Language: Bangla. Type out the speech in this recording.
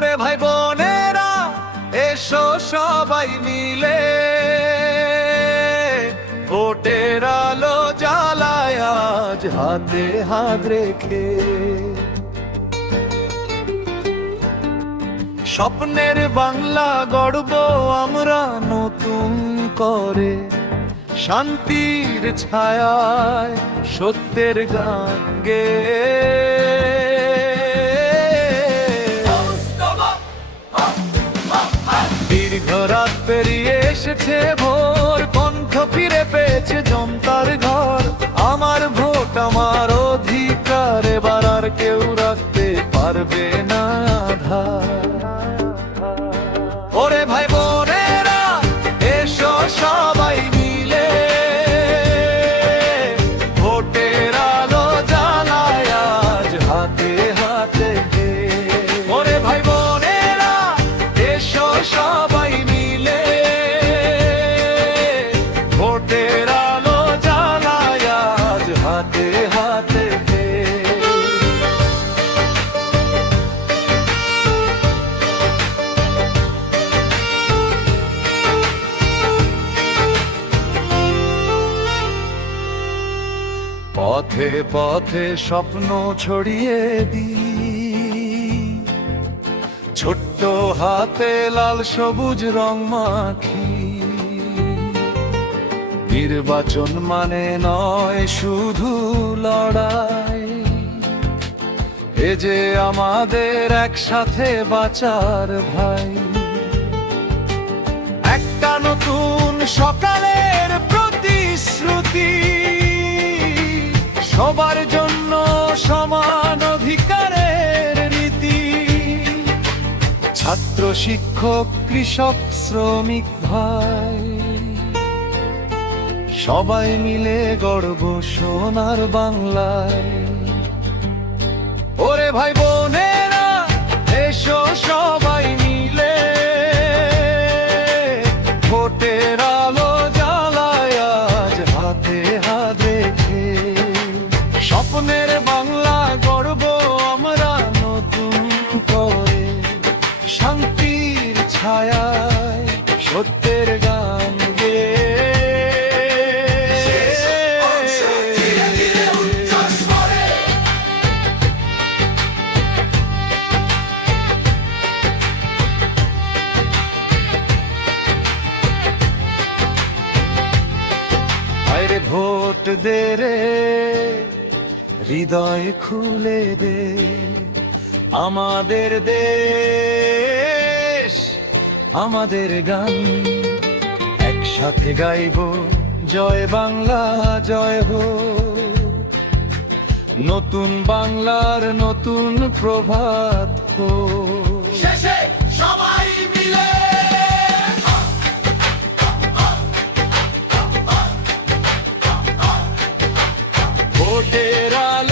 ওরে ভাই বোনেরা, এসো সবাই মিলে ভোটের আলো জ্বালায় আজ হাতে হাত রেখে। স্বপ্নের বাংলা গড়ব আমরা নতুন করে, শান্তির ছায়ায় সত্যের গান গেয়ে। দীর্ঘ রাত পেরিয়ে এসেছে ভোর, কণ্ঠ ফিরে পেয়েছে জনতার ঘর। আমার ভোট আমার অধিকার, এবার আর কেউ রাখতে পারবে না আধার। ওরে ভাই বোনেরা, এসো সবাই মিলে ভোটের আলো জ্বালায় আজ হাতে হাতে। ওরে ভাই বোনেরা, এসো সবাই মিলে ভোটের আলো জ্বালায় আজ হাতে হাতে। পথে পথে স্বপ্ন ছড়িয়ে দিই, ছোট্ট হাতে লাল সবুজ রং মাখি। নির্বাচন মানে নয় শুধু লড়াই, এ যে আমাদের একসাথে বাঁচার ভাই। একটা নতুন সকালের প্রতিশ্রুতি, সবার জন্য সমান অধিকারের রীতি। ছাত্র শিক্ষক কৃষক শ্রমিক ভাই, সবাই মিলে গড়ব সোনার বাংলায়। ওরে ভাই বোনেরা, এসো সবাই মিলে ভোটের আলো জ্বালায় আজ হাতে হাত রেখে। স্বপ্নের বাংলা গড়ব আমরা নতুন করে, শান্তির ছায়ায় সত্যের গান গেয়ে। আরে ভোট দে রে, হৃদয় খুলে দে, আমাদের দেশ আমাদের গান। একসাথে গাইবো জয় বাংলা জয় হো, নতুন বাংলার নতুন প্রভাত হো। শেষে সবাই মিলে ভোটের আলো